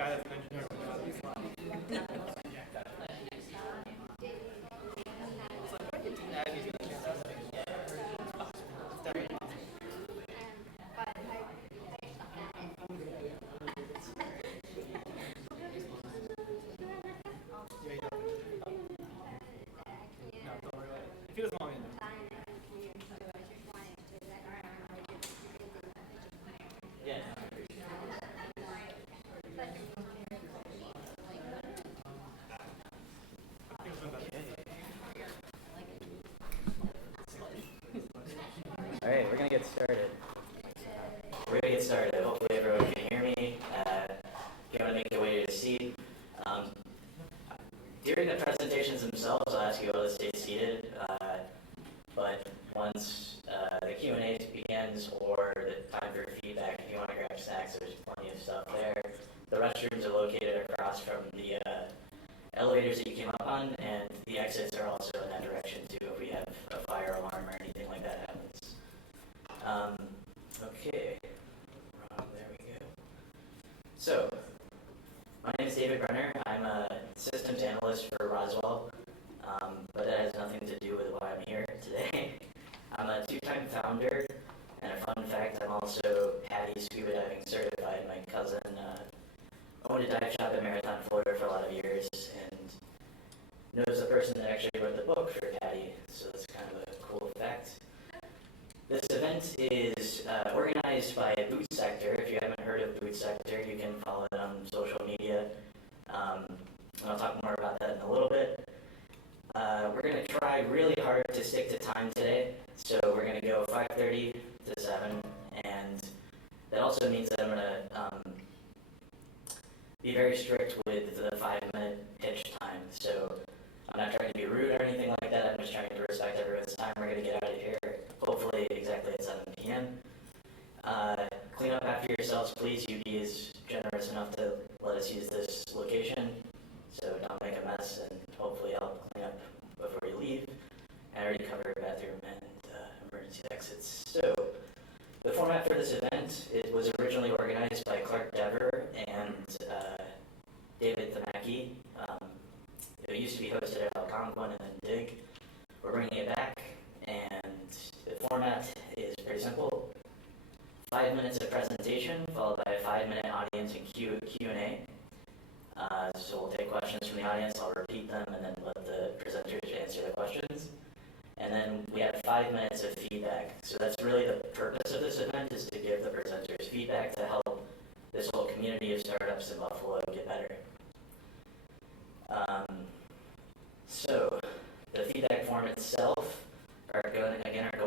guy that's an engineer. If he doesn't want me to know. All right, we're going to get started. Hopefully everyone can hear me. If you want to make your way to your seat. During the presentations themselves, I'll ask you all to stay seated. But once the Q&A begins or the time for feedback, if you want to grab snacks, there's plenty of stuff there. The restrooms are located across from the elevators that you came up on, and the exits are also in that direction too if we have a fire alarm or anything like that happens. Okay, there we go. So, my name is David Brenner. I'm a systems analyst for Roswell, but that has nothing to do with why I'm here today. I'm a two-time founder, and a fun fact, I'm also PADI scuba diving certified. My cousin owned a dive shop in Marathon, Florida for a lot of years, and knows the person that actually wrote the book for PADI, so that's kind of a cool fact. This event is organized by BootSector. If you haven't heard of BootSector, you can follow it on social media. And I'll talk more about that in a little bit. We're going to try really hard to stick to time today. So we're going to go 5:30 to 7. And that also means that I'm going to be very strict with the 5-minute pitch time. So I'm not trying to be rude or anything like that. I'm just trying to respect everyone's time. We're going to get out of here hopefully exactly at 7 p.m. Clean up after yourselves, please. UB is generous enough to let us use this location, so don't make a mess, and hopefully help clean up before you leave. I already covered bathroom and emergency exits. So the format for this event, it was originally organized by Clark Dever and David Thamaki. It used to be hosted at Algonquin and then DIG. We're bringing it back, and the format is pretty simple. 5 minutes of presentation, followed by a 5-minute audience and Q&A. So we'll take questions from the audience, I'll repeat them, and then let the presenters answer the questions. And then we have 5 minutes of feedback. So that's really the purpose of this event, is to give the presenters feedback to help this whole community of startups in Buffalo get better. So the feedback form itself, our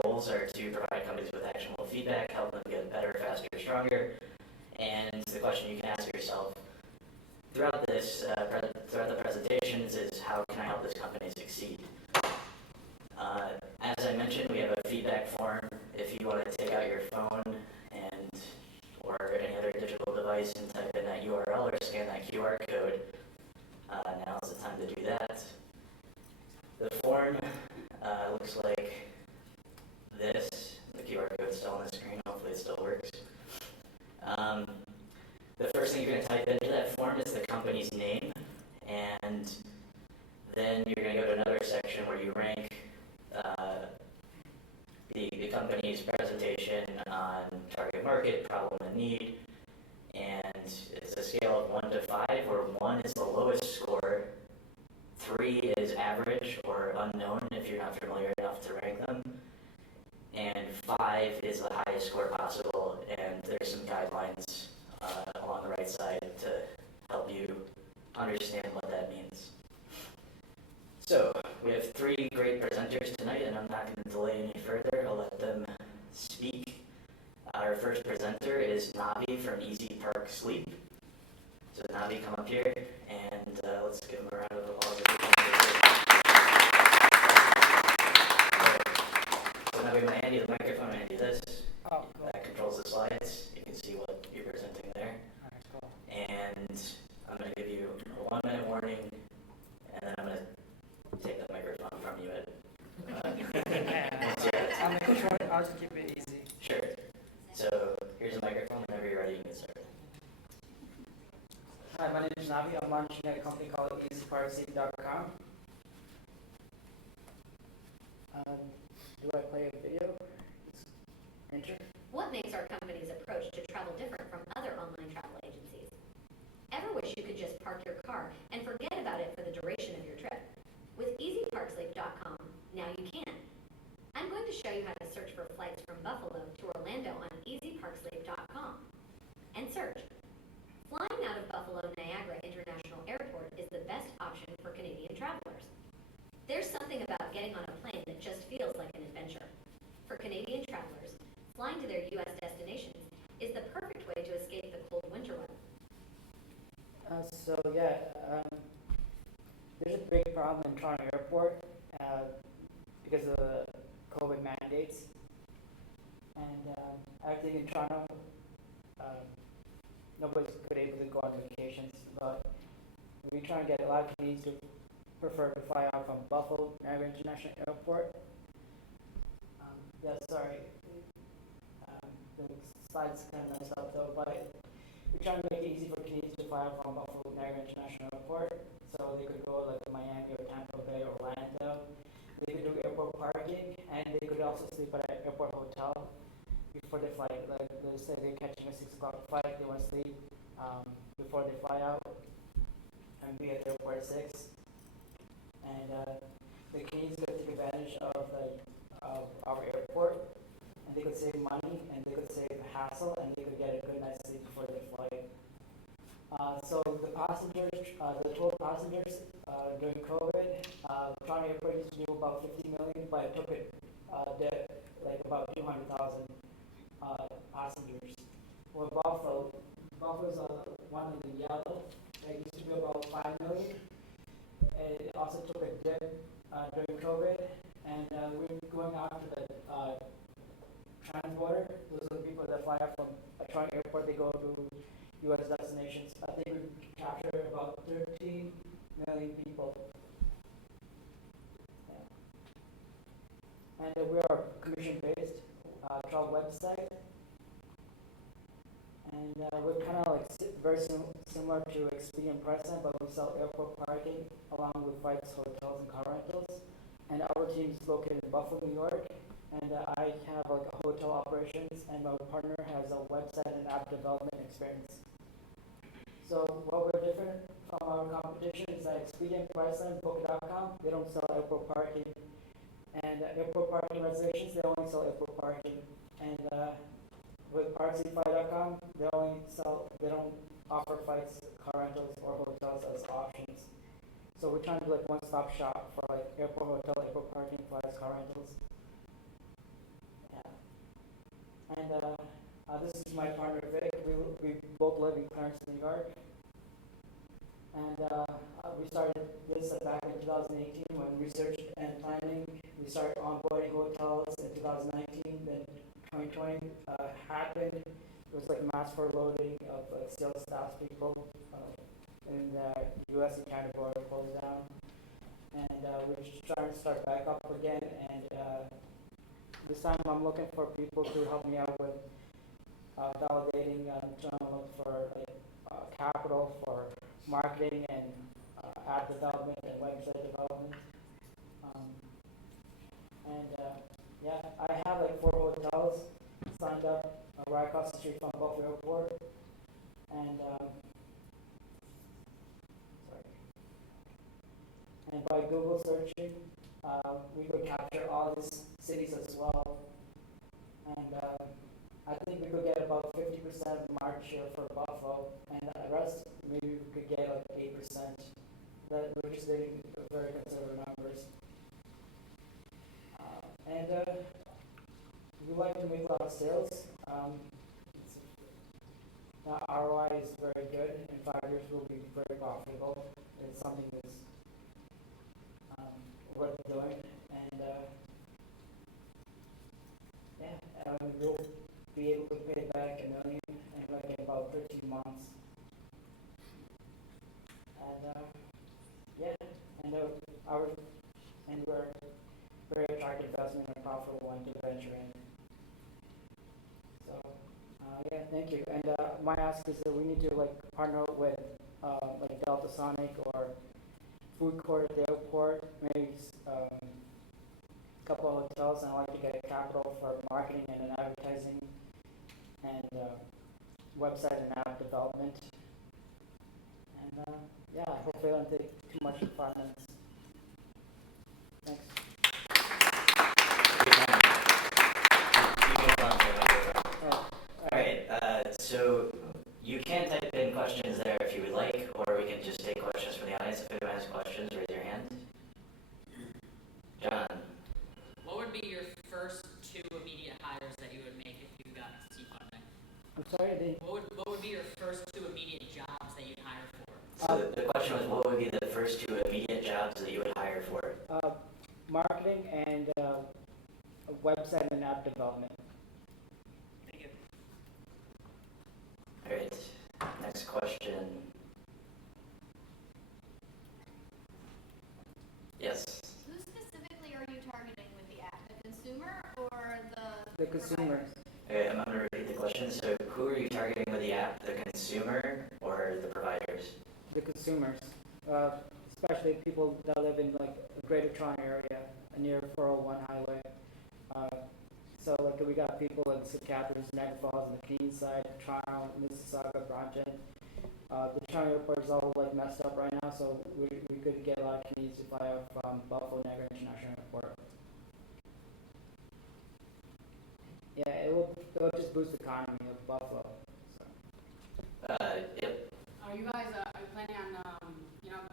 goals are to provide companies with actionable feedback, help them get better, faster, stronger. And the question you can ask yourself throughout this, throughout the presentations is, how can I help this company succeed? As I mentioned, we have a feedback form. If you want to take out your phone or any other digital device and type in that URL or scan that QR code, now is the time to do that. The form looks like this. The QR code is still on the screen. Hopefully it still works. The first thing you're going to type into that form is the company's name, and then you're going to go to another section where you rank the company's presentation on target market, problem, and need, and it's a scale of 1 to 5, where 1 is the lowest score, 3 is average or unknown if you're not familiar enough to rank them, and 5 is the highest score possible, and there's some guidelines along the right side to help you understand what that means. So, we have 3 great presenters tonight, and I'm not going to delay any further. I'll let them speak. Our first presenter is Navi from Easy Park Sleep. So Navi, come up here, and let's give him a round of applause. So Navi, I'm going to hand you the microphone, I'm going to hand you this. Oh, cool. That controls the slides. You can see what you're presenting there. All right, cool. And I'm going to give you a 1-minute warning, and then I'm going to take the microphone from you at I'll just keep it easy. Sure. So here's a microphone. Whenever you're ready, you can start. Hi, my name is Navi. I'm launching a company called EasyParksleep.com. Do I play a video? Enter. What makes our company's approach to travel different from other online travel agencies? Ever wish you could just park your car and forget about it for the duration of your trip? With EasyParksleep.com, now you can. I'm going to show you how to search for flights from Buffalo to Orlando on EasyParksleep.com. And search. Flying out of Buffalo Niagara International Airport is the best option for Canadian travelers. There's something about getting on a plane that just feels like an adventure. For Canadian travelers, flying to their U.S. destinations is the perfect way to escape the cold winter weather. There's a big problem in Toronto Airport because of the COVID mandates, and everything in Toronto, nobody's good able to go on vacations. But we try to get a lot of Canadians to prefer to fly out from Buffalo Niagara International Airport. The slide's kind of messed up though, but we're trying to make it easy for Canadians to fly out from Buffalo Niagara International Airport, so they could go like Miami or Tampa Bay or Orlando. They could do airport parking, and they could also sleep at an airport hotel before they fly. Like, let's say they're catching a 6 o'clock flight, they want to sleep before they fly out and be at the airport at 6. And the Canadians could take advantage of our airport, and they could save money, and they could save the hassle, and they could get a good night's sleep before they fly. So the total passengers during COVID, Toronto Airport used to do about 50 million, but it took it about 200,000 passengers. Well, Buffalo's one in the yellow. It used to be about 5 million. It also took a dip during COVID, and we're going after the transborder. Those are the people that fly out from Toronto Airport. They go to U.S. destinations. I think we captured about 13 million people. Yeah. And we are commission-based travel website. And we're kind of like very similar to Expedia and Priceline, but we sell airport parking along with flights, hotels, and car rentals. And our team is located in Buffalo, New York. And I have like a hotel operations, and my partner has a website and app development experience. So what we're different from our competition is that Expedia and Priceline, Book.com, they don't sell airport parking. And airport parking reservations, they only sell airport parking. And with Parksleep.com, they don't offer flights, car rentals, or hotels as options. So we're trying to be like one-stop shop for like airport, hotel, airport parking, flights, car rentals. Yeah. And this is my partner Vic. We both live in Clarence, New York. And we started this back in 2018 when research and planning. We started onboarding hotels in 2019. Then 2020 happened. It was like mass furloughing of sales staff people in the U.S. and Canada border closed down. And we're just trying to start back up again. And this time I'm looking for people to help me out with validating, trying to look for capital for marketing and app development and website development. I have like 4 hotels signed up right across the street from Buffalo Airport. And and by Google searching, we could capture all these cities as well. And I think we could get about 50% market share for Buffalo, and the rest maybe we could get like 8%. That we're just getting very conservative numbers. We like to make a lot of sales. The ROI is very good. In 5 years, we'll be very profitable. It's something that's worth doing. And we'll be able to pay back $1 million in about 13 months. And we're very attractive investment and profitable one to venture in. So thank you. And my ask is that we need to partner with like Delta Sonic or food court at the airport, maybe a couple of hotels, and I like to get capital for marketing and advertising and website and app development. And yeah, hopefully I don't take too much of 5 minutes. Thanks. Alright, so you can type in questions there if you would like, or we can just take questions from the audience. If anyone has questions, raise your hand. John. What would be your first 2 immediate hires that you would make if you got seed funding? I'm sorry, I didn't. What would be your first 2 immediate jobs that you'd hire for? So the question was, what would be the first 2 immediate jobs that you would hire for? Marketing and website and app development. Thank you. Alright, next question. Yes. Who specifically are you targeting with the app? The consumer or The consumer. Okay, I'm going to repeat the question. So who are you targeting with the app, the consumer or the providers? The consumers, especially people that live in like the Greater Toronto area near 401 highway. So like we got people in St. Catharines, Niagara Falls, on the Canadian side, Toronto, Mississauga, Brampton. The Toronto airport is all like messed up right now, so we could get a lot of Canadians to fly out from Buffalo Niagara International Airport. Yeah, it will just boost the economy of Buffalo. So. Yep. Are you guys planning on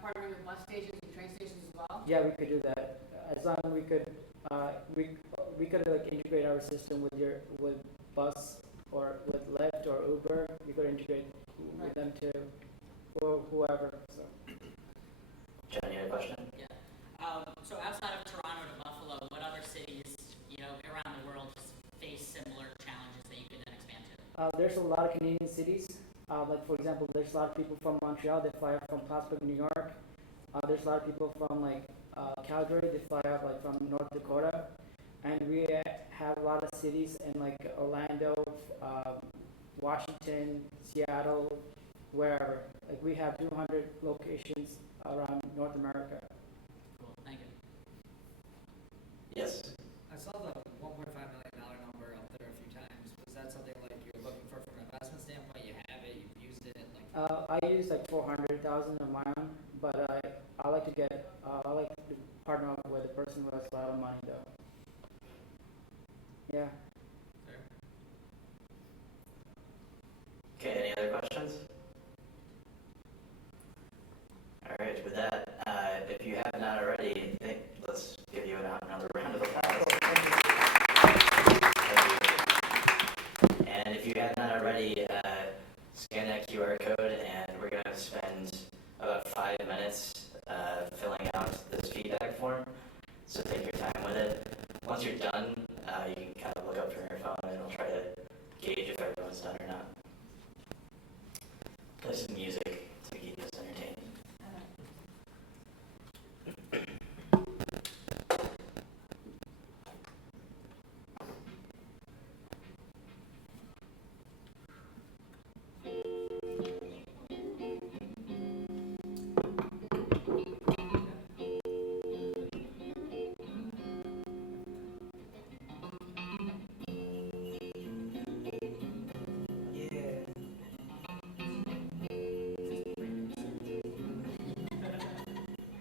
partnering with bus stations and train stations as well? Yeah, we could do that. As long as we could, we could like integrate our system with bus or with Lyft or Uber. We could integrate with them too, or whoever. So. John, you had a question? Yeah. So outside of Toronto to Buffalo, what other cities, around the world face similar challenges that you could then expand to? There's a lot of Canadian cities. Like for example, there's a lot of people from Montreal. They fly out from Plattsburgh, New York. There's a lot of people from like Calgary. They fly out like from North Dakota. And we have a lot of cities in like Orlando, Washington, Seattle, wherever. Like we have 200 locations around North America. Cool. Thank you. Yes. I saw the $1.5 million number up there a few times. Was that something like you're looking for from an investment standpoint? You have it, you've used it, I use like 400,000 of my own, but I like to partner up with a person who has a lot of money though. Yeah. Okay, any other questions? Alright, with that, if you have not already, let's give you another round of applause. Thank you. And if you have not already, scan that QR code and we're going to spend about 5 minutes filling out this feedback form. So take your time with it. Once you're done, you can kind of look up from your phone and it'll try to gauge if everyone's done or not. Play some music to keep us entertained.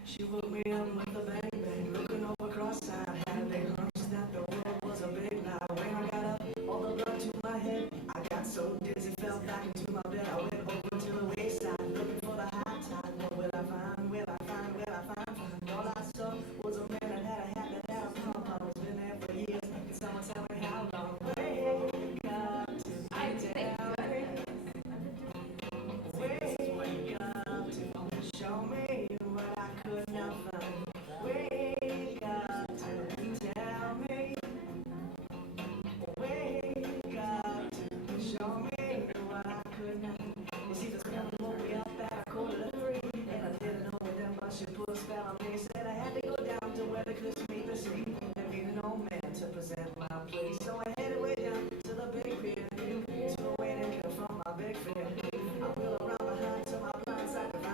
She woke me up with a bang bang, looking over cross-eyed, had a big hunch that the world was a big lie. When I got up, all the blood to my head, I got so dizzy, fell back into my bed. I went over to the wayside, looking for the high tide. What will I find? Will I find? Will I find? All I saw was a man that had a hat that had a pom-pom. It's been there for years. Can someone tell me how long? Wake up to tell me. Wake up to show me what I could not find. Wake up to tell me. Wake up to show me what I could not. You see, this morning woke me up at 2:45, and I didn't know what that much. She put a spell on me. Said I had to go down to where the cliffs meet the sea. There being no man to present my place, so I headed way down to the big pier, to the waiting from my big friend. I wheel around behind to my blind side.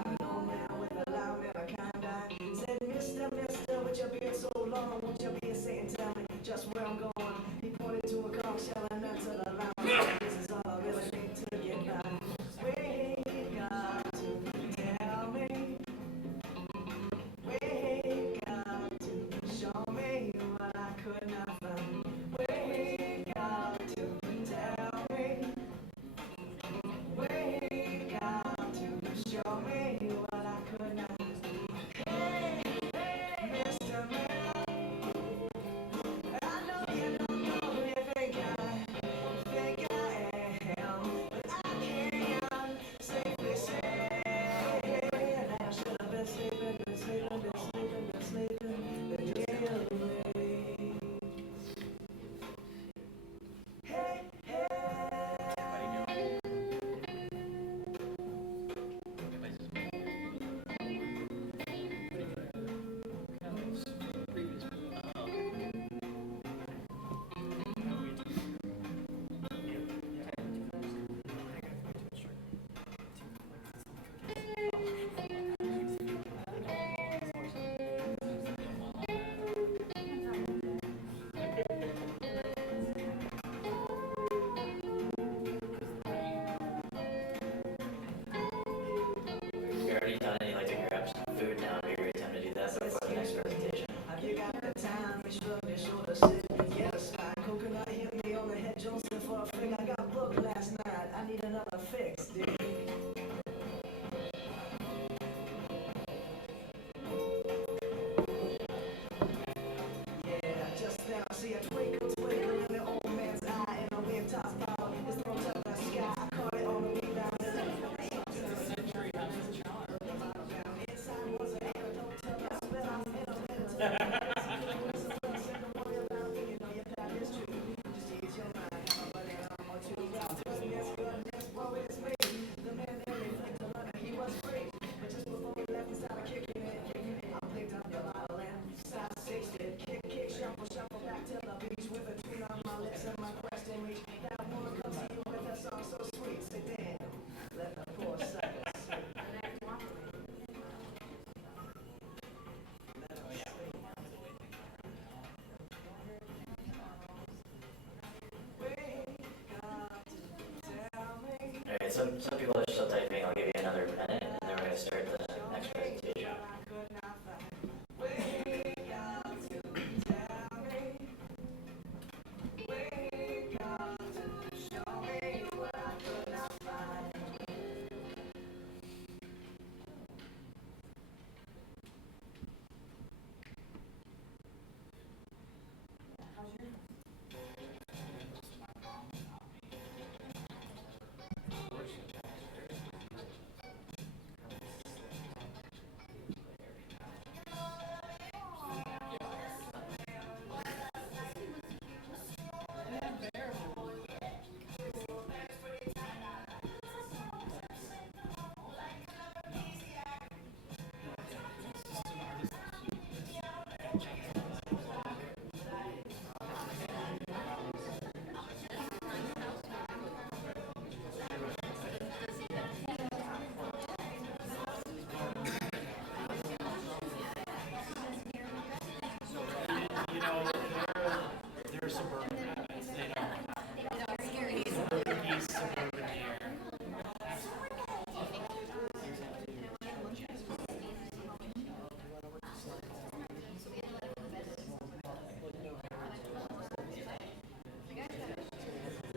Alright, some people are still typing. I'll give you another minute, and then we're going to start the next presentation.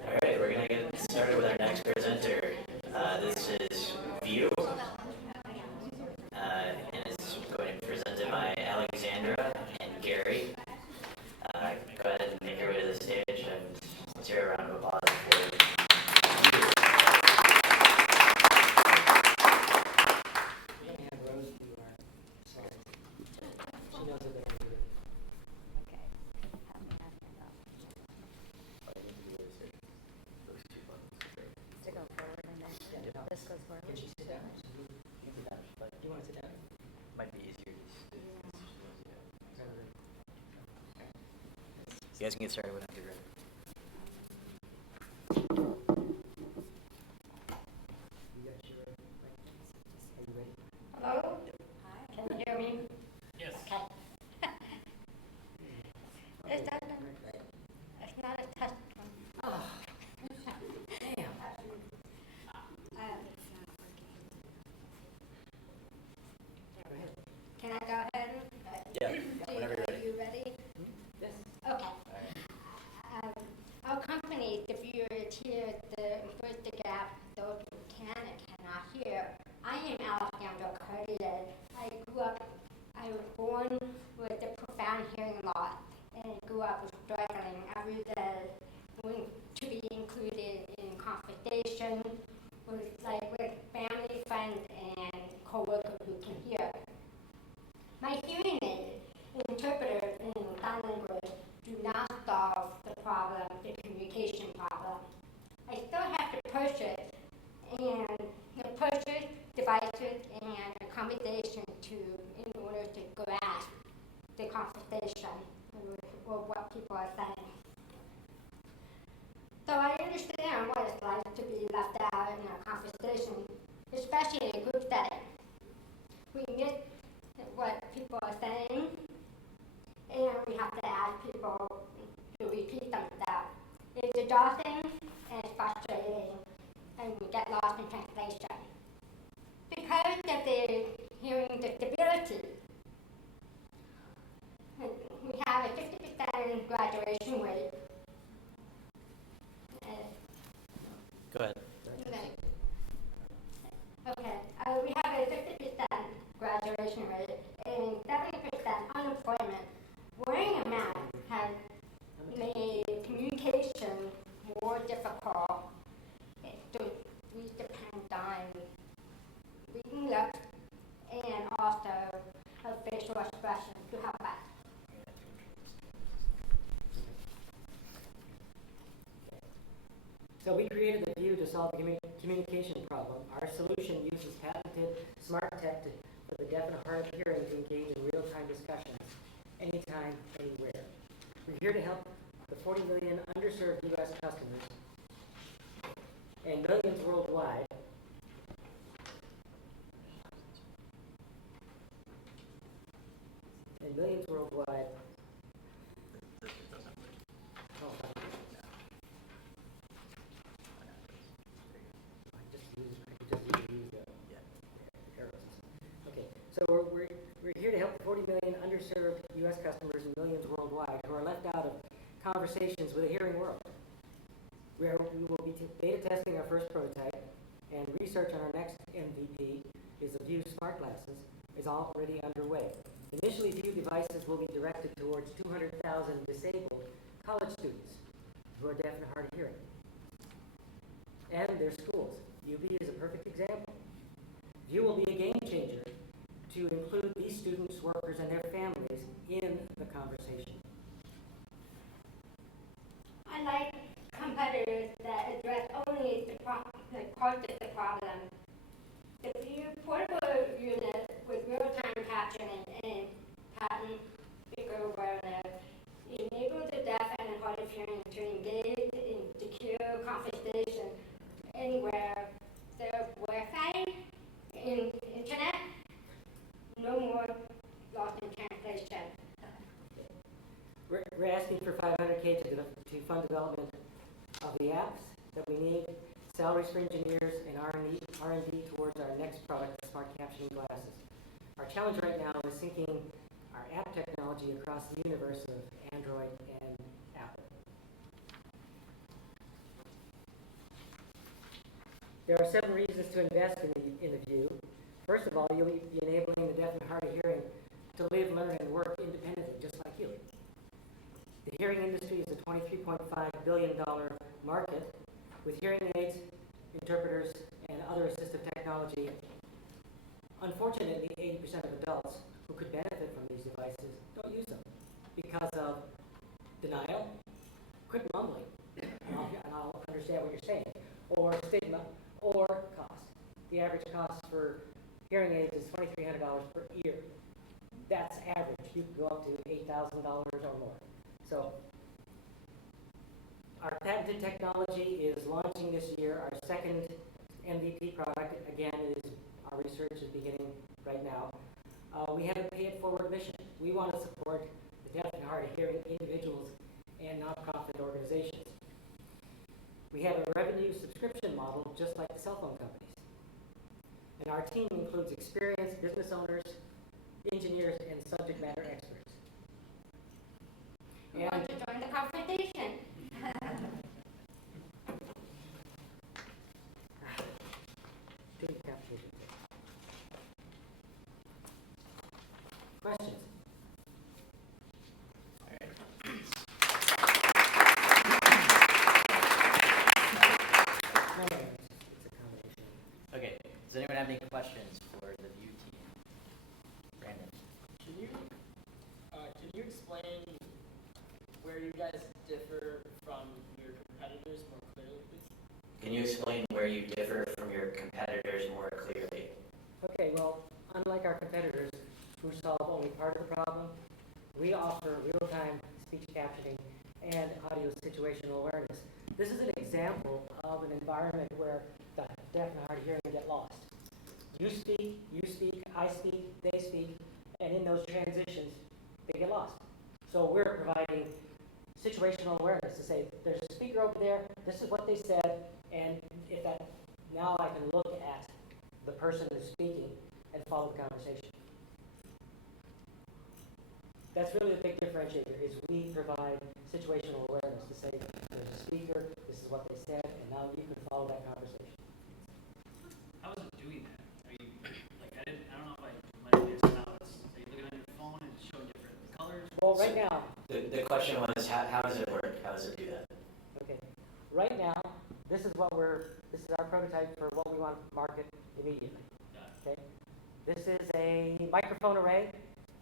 Alright, we're going to get started with our next presenter. This is View, and it's going to be presented by Alexandra and Gary. Go ahead and make your way to the stage, and let's hear a round of applause for you. To go forward and then this goes forward. Can she sit down? Do you want to sit down? Might be easier. You guys can get started whenever you're ready. Are you ready? Hello? Hi. Can you hear me? Yes. Okay. It's not a touch one. Oh, damn. Can I go ahead? Yeah, whenever you're ready. Are you ready? Yes. Okay. Our company, the viewers here, the bridge the gap, those who can and cannot hear. I am Alexandra Cartier. I was born with a profound hearing loss and grew up struggling every day to be included in conversation with family, friends, and co-workers who can hear. My hearing aid interpreters in sign language do not solve the problem, the communication problem. I still have to purchase devices and accommodation in order to grasp the conversation or what people are saying. So I understand what it's like to be left out in a conversation, especially in a group setting. We miss what people are saying, and we have to ask people to repeat themselves. It's exhausting and it's frustrating, and we get lost in translation. Because of the hearing disability, we have a 50% graduation rate. Go ahead. Okay, we have a 50% graduation rate and 70% unemployment. Wearing a mask has made communication more difficult. We depend on reading lips and also a facial expression to help us. So we created the View to solve the communication problem. Our solution uses patented smart tech for the deaf and hard of hearing to engage in real-time discussions, anytime, anywhere. We're here to help the 40 million underserved U.S. customers and millions worldwide Oh, Okay, so we're here to help the 40 million underserved U.S. customers and millions worldwide who are left out of conversations with a hearing world. We will be beta testing our first prototype, and research on our next MVP is the View Smart Glasses is already underway. Initially, View devices will be directed towards 200,000 disabled college students who are deaf and hard of hearing, and their schools. UB is a perfect example. View will be a game changer to include these students, workers, and their families in the conversation. Unlike competitors that address only part of the problem, the View portable unit with real-time captioning and patent speaker awareness enables the deaf and hard of hearing to engage in secure conversation anywhere. So Wi-Fi, internet, no more lost in translation. We're asking for $500K to fund development of the apps that we need, salaries for engineers, and R&D towards our next product, smart captioning glasses. Our challenge right now is syncing our app technology across the universe of Android and Apple. There are 7 reasons to invest in the View. First of all, you'll be enabling the deaf and hard of hearing to live, learn, and work independently, just like you. The hearing industry is a $23.5 billion market with hearing aids, interpreters, and other assistive technology. Unfortunately, 80% of adults who could benefit from these devices don't use them because of denial, quit mumbling, and I'll understand what you're saying, or stigma, or cost. The average cost for hearing aids is $2,300 per ear. That's average. You can go up to $8,000 or more. So our patented technology is launching this year. Our second MVP product, again, our research is beginning right now. We have a pay-it-forward mission. We want to support the deaf and hard of hearing individuals and nonprofit organizations. We have a revenue subscription model just like the cell phone companies. And our team includes experienced business owners, engineers, and subject matter experts. Who want to join the conversation? Questions? Okay, does anyone have any questions for the View team? Brandon? Can you explain where you guys differ from your competitors more clearly, please? Can you explain where you differ from your competitors more clearly? Okay, well, unlike our competitors who solve only part of the problem, we offer real-time speech captioning and audio situational awareness. This is an example of an environment where the deaf and hard of hearing get lost. You speak, I speak, they speak, and in those transitions, they get lost. So we're providing situational awareness to say, there's a speaker over there, this is what they said, and if that, now I can look at the person who's speaking and follow the conversation. That's really the big differentiator, is we provide situational awareness to say, there's a speaker, this is what they said, and now you can follow that conversation. How is it doing that? Are you, like, I don't know if I might have missed how it's, are you looking on your phone and it's showing different colors? Well, right now, The question was, how does it work? How does it do that? okay, right now, this is our prototype for what we want to market immediately. Okay, this is a microphone array,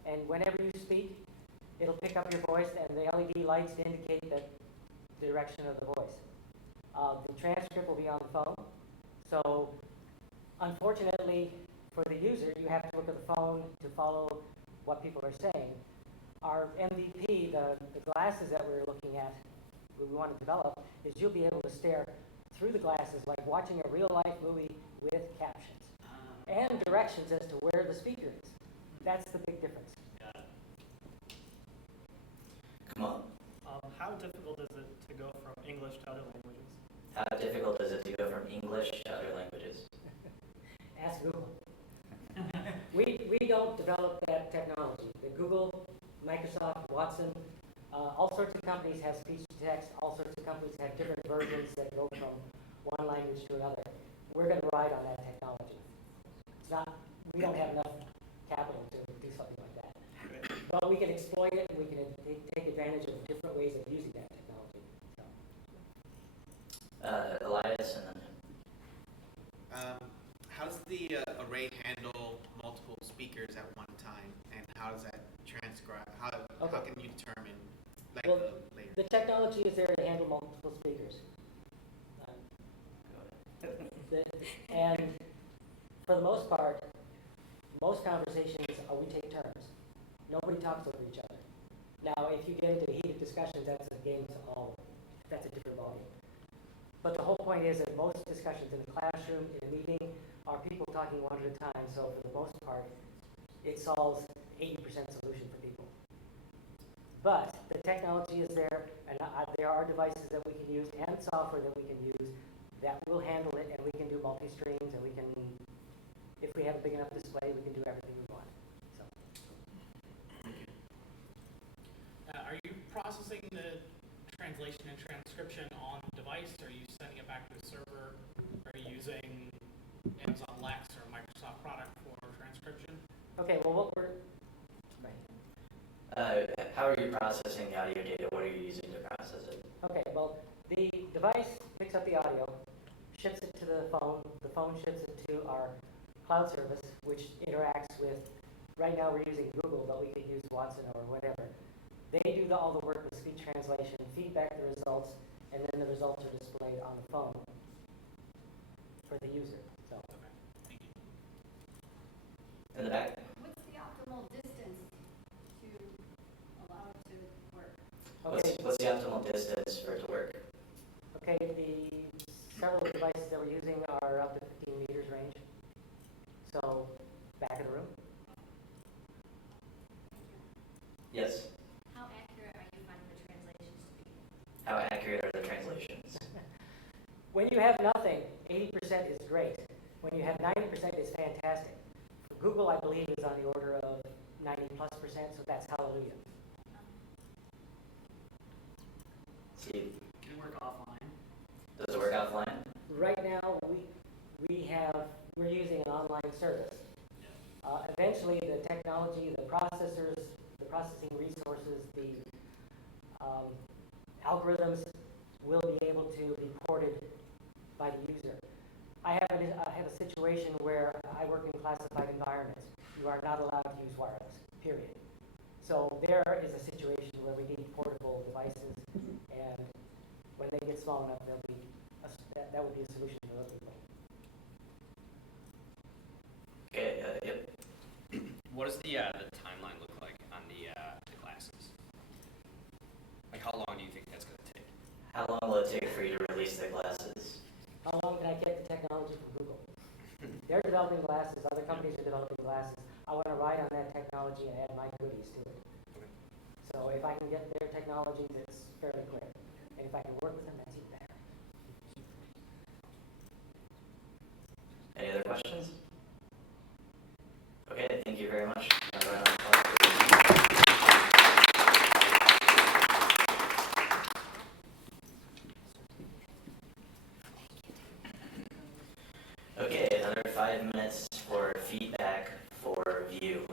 and whenever you speak, it'll pick up your voice, and the LED lights indicate the direction of the voice. The transcript will be on the phone. So unfortunately, for the user, you have to look at the phone to follow what people are saying. Our MVP, the glasses that we're looking at, we want to develop, is you'll be able to stare through the glasses like watching a real-life movie with captions and directions as to where the speaker is. That's the big difference. Got it. Come on. How difficult is it to go from English to other languages? How difficult is it to go from English to other languages? Ask Google. We don't develop that technology. The Google, Microsoft, Watson, all sorts of companies have speech to text. All sorts of companies have different versions that go from one language to another. We're going to ride on that technology. It's not. We don't have enough capital to do something like that. But we can exploit it. We can take advantage of different ways of using that technology. So. Elias, and then how does the array handle multiple speakers at one time, and how does that transcribe? How can you determine Well, the layer? the technology is there to handle multiple speakers. And for the most part, most conversations we take turns. Nobody talks over each other. Now, if you get into heated discussions, that's a different ballgame. But the whole point is that most discussions in a classroom, in a meeting, are people talking one at a time. So for the most part, it solves 80% solution for people. But the technology is there, and there are devices that we can use and software that we can use that will handle it, and we can do multi-streams, and we can, if we have a big enough display, we can do everything we want. So. Are you processing the translation and transcription on the device? Are you sending it back to the server? Are you using Amazon Lex or Microsoft product for transcription? Okay, well, what we're... how are you processing the audio data? What are you using to process it? Okay, well, the device picks up the audio, ships it to the phone ships it to our cloud service, which interacts with, right now we're using Google, but we could use Watson or whatever. They do all the work with speech translation, feedback the results, and then the results are displayed on the phone for the user. So. Okay, thank you. In the back. What's the optimal distance to allow it to work? Okay. What's the optimal distance for it to work? Okay, the several devices that we're using are up to 15 meters range. So, back of the room. Yes. How accurate are you finding the translations to be? How accurate are the translations? When you have nothing, 80% is great. When you have 90%, it's fantastic. For Google, I believe, is on the order of 90+%, so that's hallelujah. Steve? Can it work offline? Does it work offline? Right now, we're using an online service. Eventually, the technology, the processors, the processing resources, the algorithms will be able to be ported by the user. I have a situation where I work in classified environments. You are not allowed to use wireless, period. So there is a situation where we need portable devices, and when they get small enough, that will be a solution for those people. Okay, yep. What does the timeline look like on the classes? Like, how long do you think that's going to take? How long will it take for you to release the classes? How long can I get the technology from Google? They're developing glasses. Other companies are developing glasses. I want to ride on that technology and add my goodies to it. So if I can get their technology, that's fairly quick. And if I can work with them, that's even better. Any other questions? Okay, thank you very much. Okay, another 5 minutes for feedback for VU.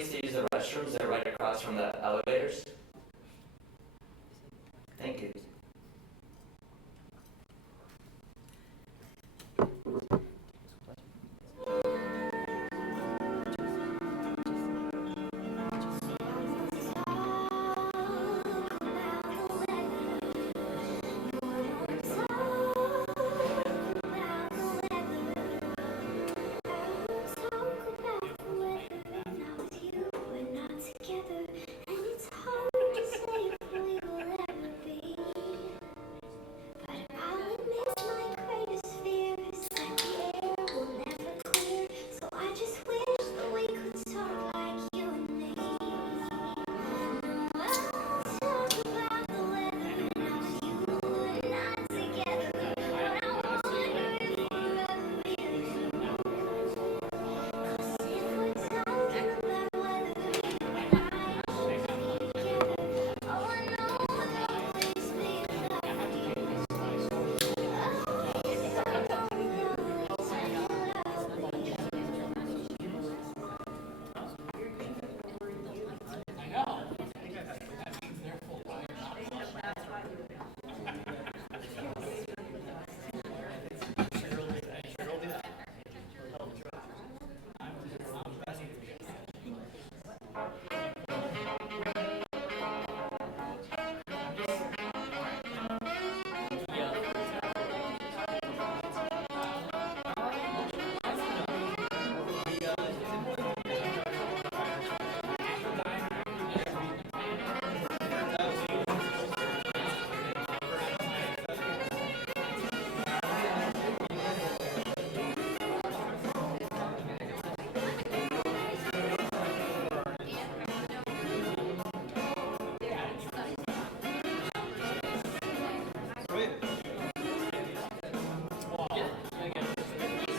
needs to use the restrooms, they're right across from the elevators. Thank you.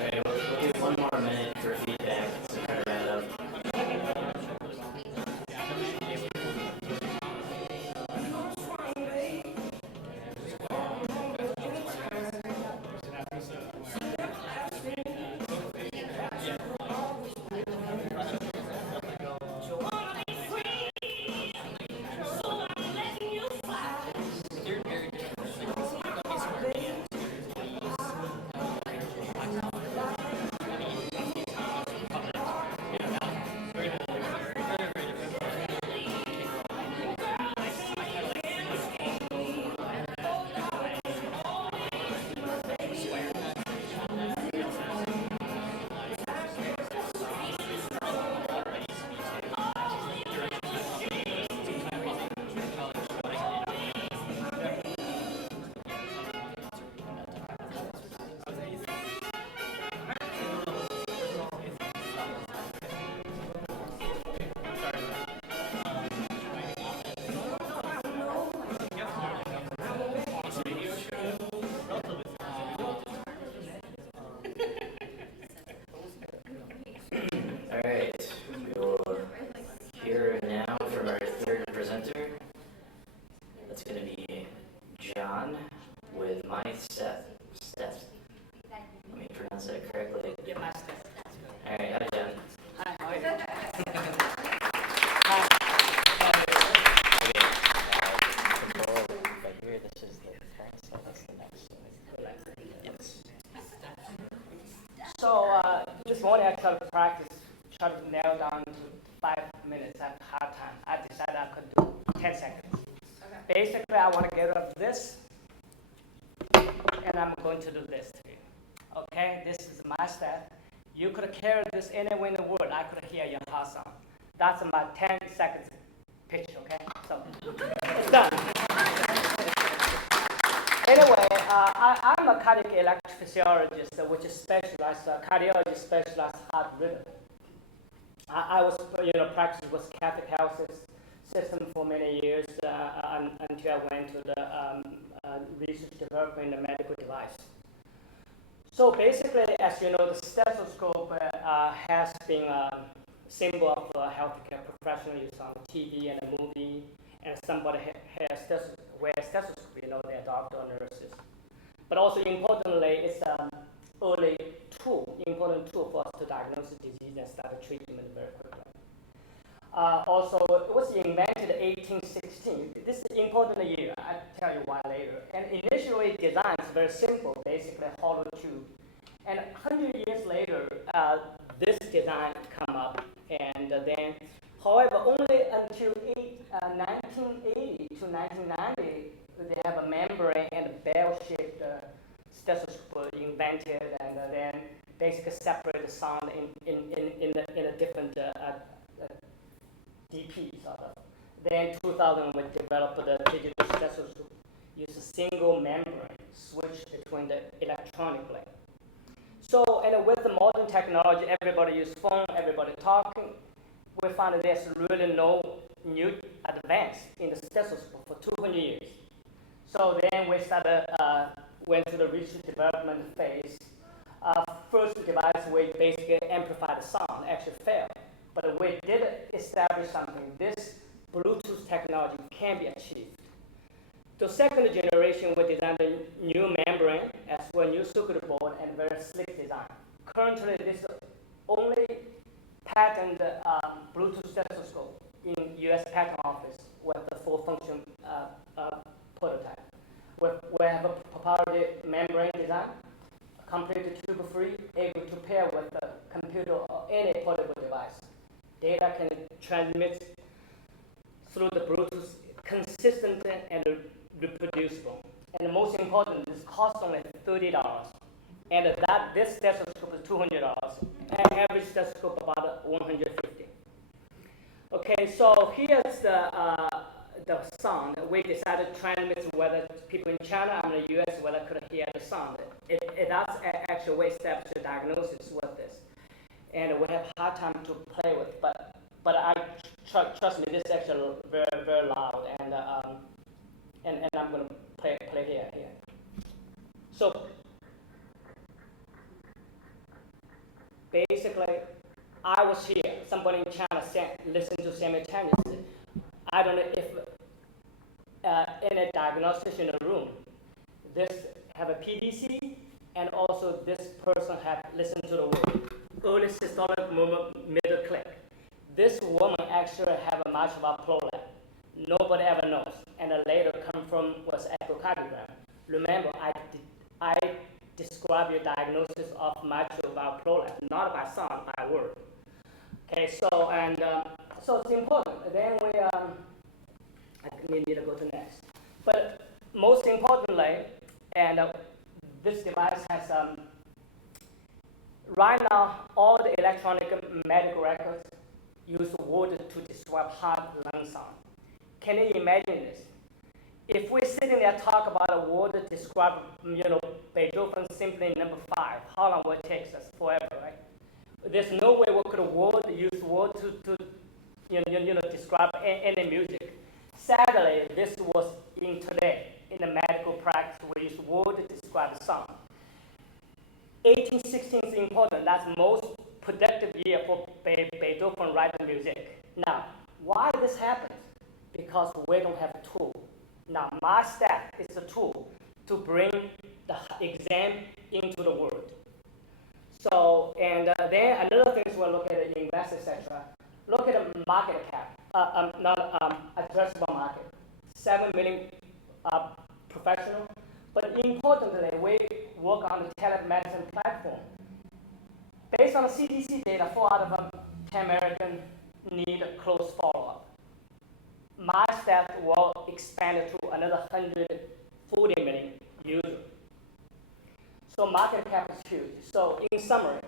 Alright, we'll give 1 more minute for feedback to kind of wrap it up. Alright, we will hear now from our third presenter. That's going to be John with My Step. Steps. Let me pronounce that correctly. Yeah, my step. Alright, hi John. Hi, how are you? So this morning I tried to practice, try to nail down to 5 minutes at hard time. I decided I could do 10 seconds. Okay. Basically, I want to get rid of this, and I'm going to do this to you. Okay, this is my step. You could carry this anywhere in the world. I could hear your heart sound. That's my 10 seconds pitch, okay? So, it's done. Anyway, I'm a cardiac electrophysiologist, which is specialized, cardiology specialized heart rhythm. I was, practiced with Catholic health system for many years until I went to the research development in the medical device. So basically, as you know, the stethoscope has been a symbol of a healthcare professional. You saw on TV and a movie, and somebody wears stethoscope, they're doctor or nurses. But also importantly, it's an important tool for us to diagnose the disease and start the treatment very quickly. Also, it was invented in 1816. This is an important year. I'll tell you why later. And initially, design is very simple, basically hollow tube. And 100 years later, this design come up. And then, however, only until 1980 to 1990, they have a membrane and a bell-shaped stethoscope invented, and then basically separate the sound in a different DP sort of. Then 2000 we developed the digital stethoscope, use a single membrane switch between the electronically. So, and with the modern technology, everybody use phone, everybody talking. We found that there's really no new advance in the stethoscope for 200 years. So then we started, went through the research development phase. First device we basically amplified the sound, actually failed. But we did establish something. This Bluetooth technology can be achieved. The second generation, we designed a new membrane as well, new circuit board, and very slick design. Currently, this is the only patent Bluetooth stethoscope in U.S. Patent Office with the full function prototype. We have a proprietary membrane design, completely tube-free, able to pair with the computer or any portable device. Data can transmit through the Bluetooth consistent and reproducible. And the most important, this costs only $30. And this stethoscope is $200. And every stethoscope about $150. Okay, so here's the sound. We decided to transmit whether people in China and the US whether could hear the sound. That's actually we established a diagnosis with this. And we have a hard time to play with, but I trust me, this is actually very, very loud, and I'm going to play here. So basically, I was here. Somebody in China listened to simultaneously. I don't know if in a diagnosis in a room, this have a PDC, and also this person have listened to the word. Early systolic movement, middle click. This woman actually have a mitral prolapse. Nobody ever knows. And later come from was echocardiogram. Remember, I describe your diagnosis of mitral valve prolapse, not by sound, by word. Okay, so so it's important. Then I need to go to next. But most importantly, and this device has right now all the electronic medical records use word to describe heart lung sound. Can you imagine this? If we're sitting there talk about a word to describe, Beethoven Symphony number 5, how long will it take us? Forever, right? There's no way we could use word to describe any music. Sadly, this was in today in the medical practice. We use word to describe the sound. 1816 is important. That's the most productive year for Beethoven writing music. Now, why this happens? Because we don't have a tool. Now, my staff is a tool to bring the exam into the world. So, and then another thing is we'll look at the invest, etc. Look at the market cap, addressable market, 7 million professional. But importantly, we work on the telemedicine platform. Based on the CDC data, 4 out of 10 Americans need a close follow-up. My staff will expand it to another 140 million users. So market cap is huge. So in summary,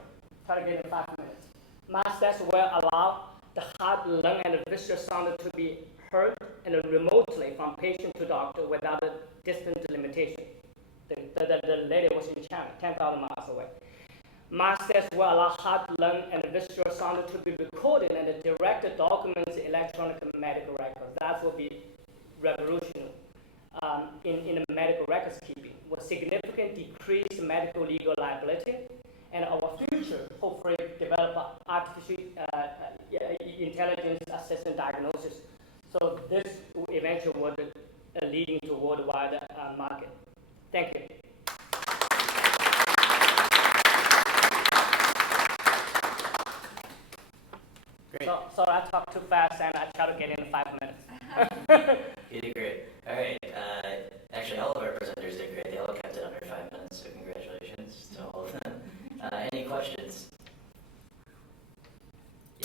try to get in 5 minutes. My staff will allow the heart, lung, and visual sound to be heard and remotely from patient to doctor without a distance limitation. The lady was in China, 10,000 miles away. My staff will allow heart, lung, and visual sound to be recorded and direct documents electronic medical records. That will be revolutionary in the medical records keeping, with significant decrease in medical legal liability, and our future hopefully develop artificial intelligence assistant diagnosis. So this eventually would leading to worldwide market. Thank you. Great. So sorry, I talk too fast and I try to get in 5 minutes. You did great. All right. Actually, all of our presenters did great. They all kept it under 5 minutes, so congratulations to all of them. Any questions?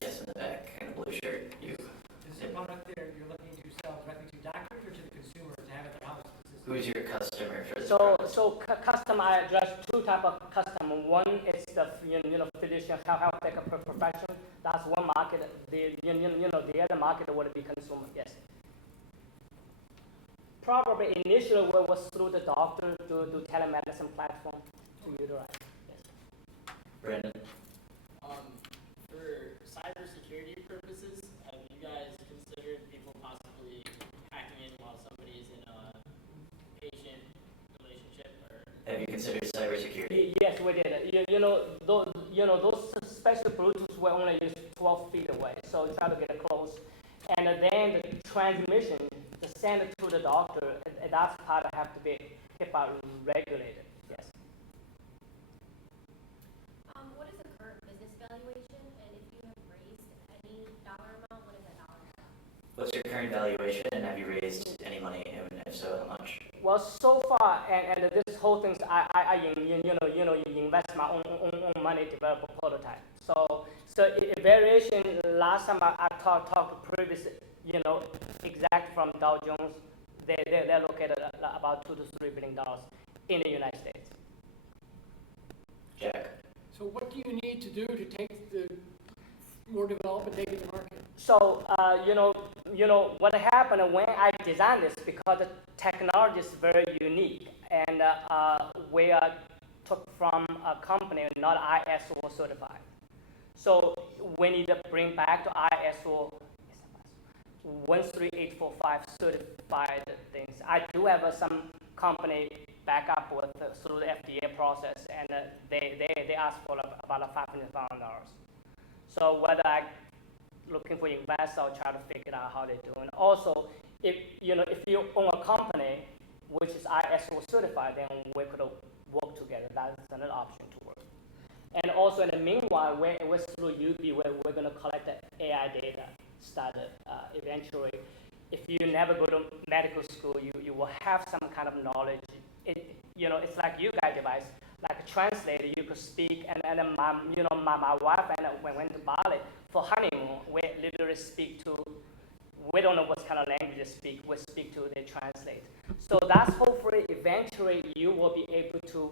Yes, in the back, kind of blue shirt. You. Is the product there you're looking to sell directly to doctors or to the consumer to have at their house? Who's your customer for this So, product? customer, I address two type of customer. One is the physician, healthcare professional. That's one market. The other market would be consumer. Yes. Probably initially we was through the doctor to telemedicine platform to utilize. Yes. Brandon. For cybersecurity purposes, have you guys considered people possibly hacking in while somebody's in a patient relationship? Or Have you considered cybersecurity? Yes, we did. Those special Bluetooths were only used 12 feet away, so we try to get close. And then the transmission, the send it to the doctor, that's part that have to be kept regulated. Yes. What is the current business valuation, and if you have raised any dollar amount, what is that dollar amount? What's your current valuation, and have you raised any money, and if so, how much? Well, so far, and this whole thing, I invest my own money to develop a prototype. So variation. Last time I talked previous, exact from Dow Jones, they're located at about $2 to $3 billion in the United States. Jack. So what do you need to do to take the more developed and take it to market? So what happened when I designed this, because the technology is very unique, and we took from a company not ISO certified. So we need to bring back to ISO 13845 certified things. I do have some company back up with through the FDA process, and they asked for about $500,000. So whether I looking for investors, I'll try to figure out how they do. And also, if you own a company which is ISO certified, then we could work together. That's another option to work. And also, in the meanwhile, we're through UB, where we're going to collect the AI data. Started eventually. If you never go to medical school, you will have some kind of knowledge. It's like you guys device, like a translator. You could speak, and then my wife and I went to Bali for honeymoon. We literally speak to. We don't know what kind of language they speak. We speak to, they translate. So that's hopefully eventually you will be able to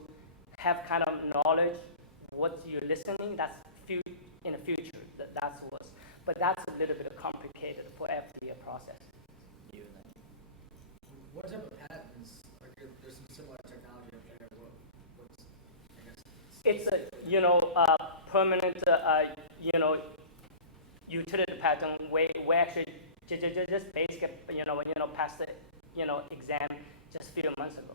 have kind of knowledge what you're listening. That's in the future. That's what's. But that's a little bit complicated for FDA process. What type of patents? Like, there's some similar technology up there. What's, I guess? It's permanent, utility patent. We actually just basically, passed the, exam just a few months ago.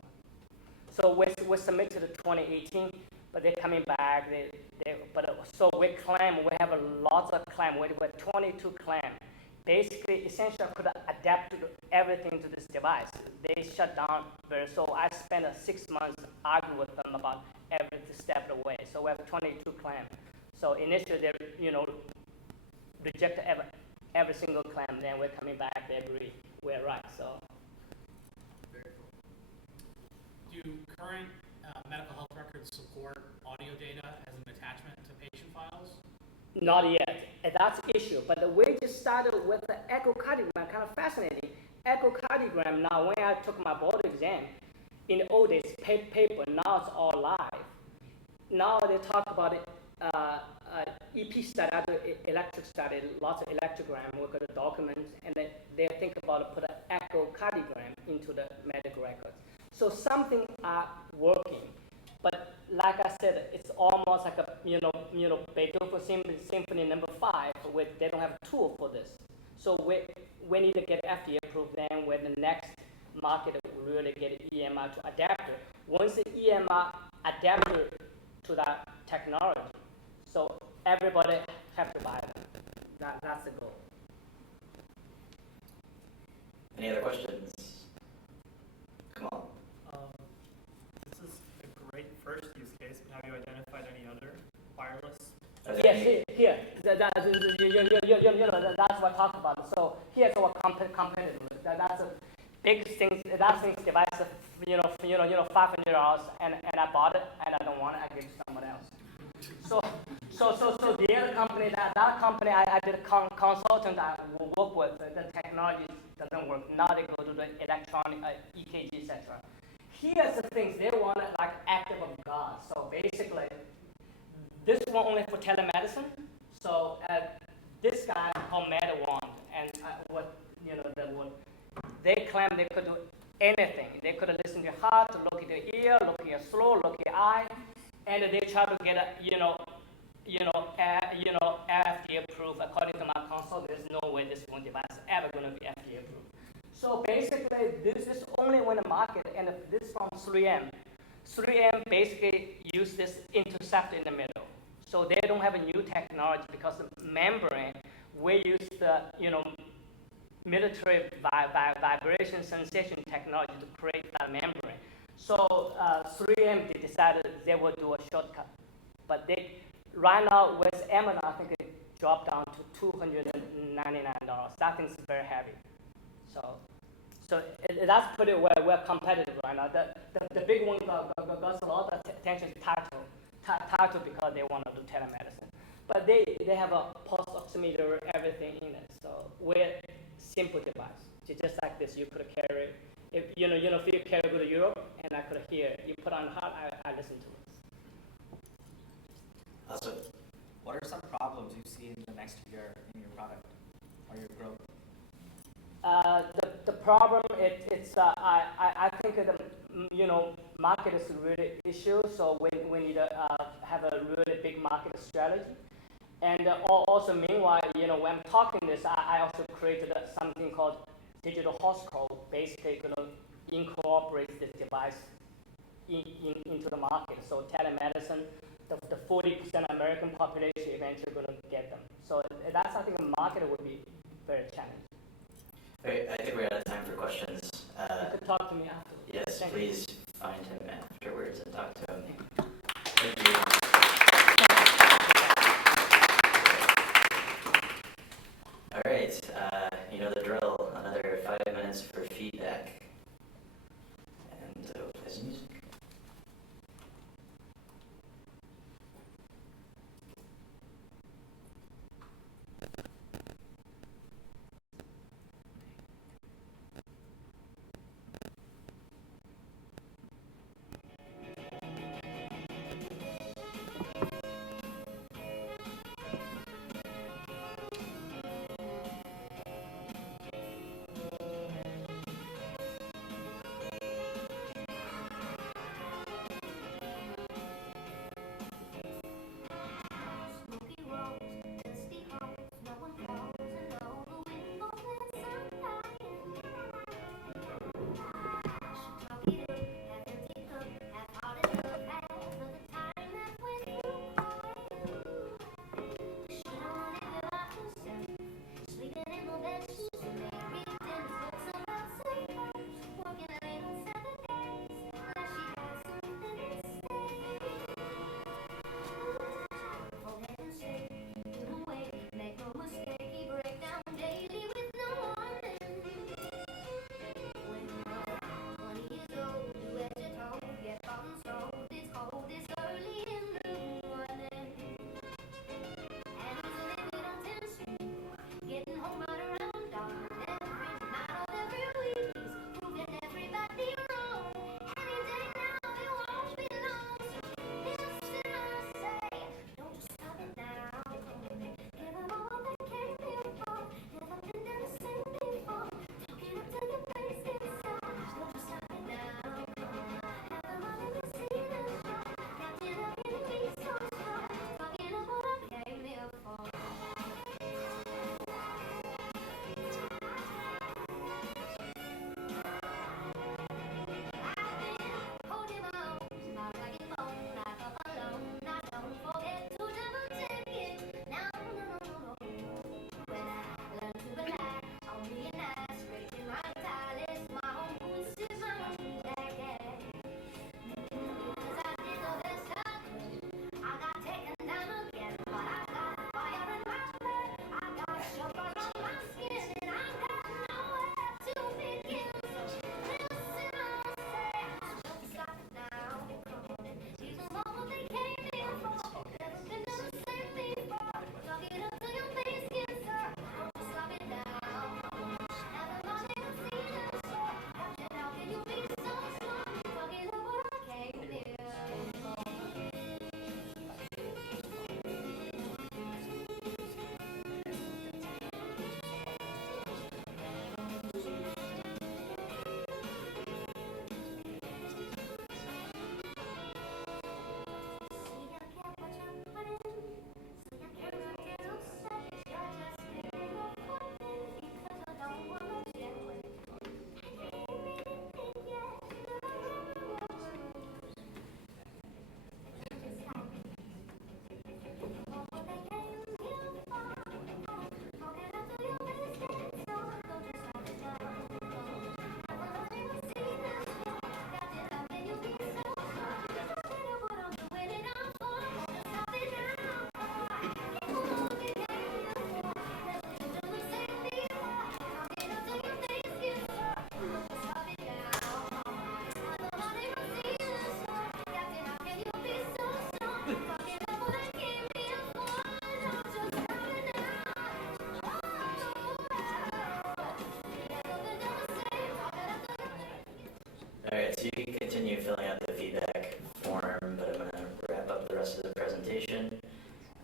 So we submitted in 2018, but they're coming back. So we claim, we have a lot of claim. We have 22 claim. Basically, essentially, I could adapt to everything to this device. They shut down so I spent 6 months arguing with them about every step of the way. So we have 22 claim. So initially, they, reject every single claim. Then we're coming back, they agree. We're right, so. Very cool. Do current medical health records support audio data as an attachment to patient files? Not yet. And that's the issue. But we just started with the echocardiogram, kind of fascinating. Echocardiogram, now when I took my board exam, in the old days, paper, now it's all live. Now they talk about it, EP study, electric study, lots of electrogram, we got the documents, and then they think about put an echocardiogram into the medical records. So something are working. But like I said, it's almost like a, Beethoven Symphony No. 5, where they don't have a tool for this. So we need to get FDA approved, then when the next market will really get EMR to adapter. Once the EMR adapter to that technology, so everybody have to buy it. That's the goal. Any other questions? Come on. This is a great first use case, but have you identified any other wireless? Yes, here. that's what I talk about. So here's our competitiveness. That's a big thing. That thing's device, $500, and I bought it, and I don't want it. I give it to someone else. So the other company, that company, I did a consultant. I work with the technology doesn't work. Now they go to the electronic EKG, etc. Here's the things they want, like active of God. So basically, this one only for telemedicine. So this guy called MetaWand, and they claim they could do anything. They could listen to your heart, look at your ear, look at your throat, look at your eye, and they try to get a FDA approved. According to my consult, there's no way this one device is ever going to be FDA approved. So basically, this is only when the market, and this from 3M. 3M basically use this interceptor in the middle. So they don't have a new technology because the membrane, we use the military vibration sensation technology to create that membrane. So 3M decided they would do a shortcut. But right now with Amazon, I think it dropped down to $299. That thing's very heavy. So that's pretty well competitive right now. The big one got a lot of attention is Tato because they want to do telemedicine. But they have a pulse oximeter, everything in it. So we're simple device. Just like this, you could carry. If you carry go to Europe, and I could hear. You put on the heart, I listen to it. Awesome. What are some problems you see in the next year in your product or your growth? The problem I think the market is a really issue. So we need to have a really big market strategy. And also meanwhile, when I'm talking this, I also created something called digital hospital, basically incorporate this device into the market. So telemedicine, the 40% American population eventually going to get them. So that's, I think, the market would be very challenging. Great. I think we're out of time for questions. You could talk to me afterwards. Yes, Thank please find him afterwards and talk to him. Thank you. All right, you know the drill. Another 5 minutes for feedback. And play some music.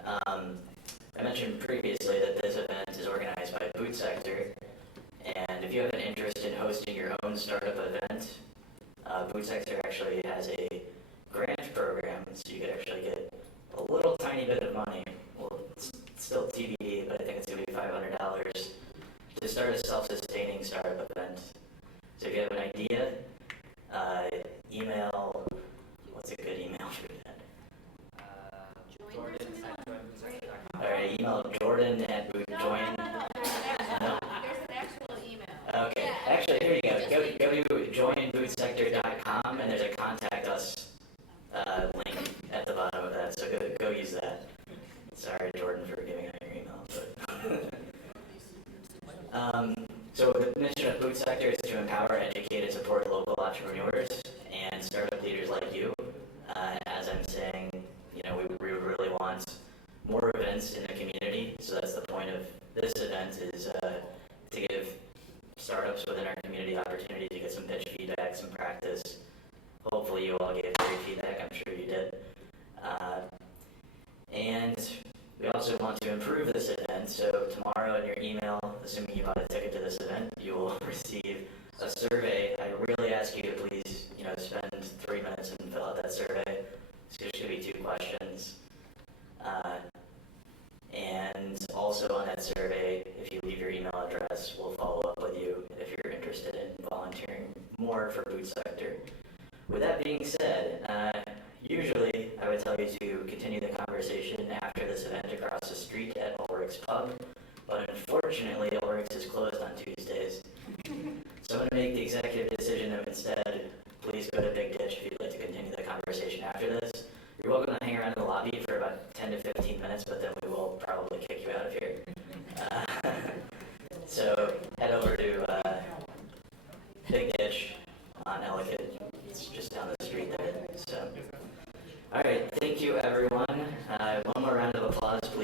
I mentioned previously that this event is organized by BootSector, and if you have an interest in hosting your own startup event, BootSector actually has a grant program, so you could actually get a little tiny bit of money. Well, it's still TBD, but I think it's going to be $500 to start a self-sustaining startup event. So if you have an idea, email, what's a good email for that? Alright, email Jordan at bootjoin. No? There's an actual email. Okay, Yeah, actually, here you go. Go to joinbootsector.com and there's a contact us link at the bottom of that, so go use that. Sorry, Jordan, for giving out your email. But so the mission of BootSector is to empower, educate, and support local entrepreneurs and startup leaders like you. As I'm saying, we really want more events in the community, so that's the point of this event, is to give startups within our community opportunity to get some pitch feedback, some practice. Hopefully you all gave great feedback, I'm sure you did. And we also want to improve this event, so tomorrow in your email, assuming you bought a ticket to this event, you will receive a survey. I really ask you to please, spend 3 minutes and fill out that survey. It's just going to be 2 questions. And also on that survey, if you leave your email address, we'll follow up with you if you're interested in volunteering more for BootSector. With that being said, usually I would tell you to continue the conversation after this event across the street at Ulrich's Pub, but unfortunately Ulrich's is closed on Tuesdays. So I'm going to make the executive decision of instead, please go to Big Ditch if you'd like to continue the conversation after this. You're welcome to hang around in the lobby for about 10 to 15 minutes, but then we will probably kick you out of here. So head over to Big Ditch on Ellicott. It's just down the street there. So, all right, thank you everyone. One more round of applause, please.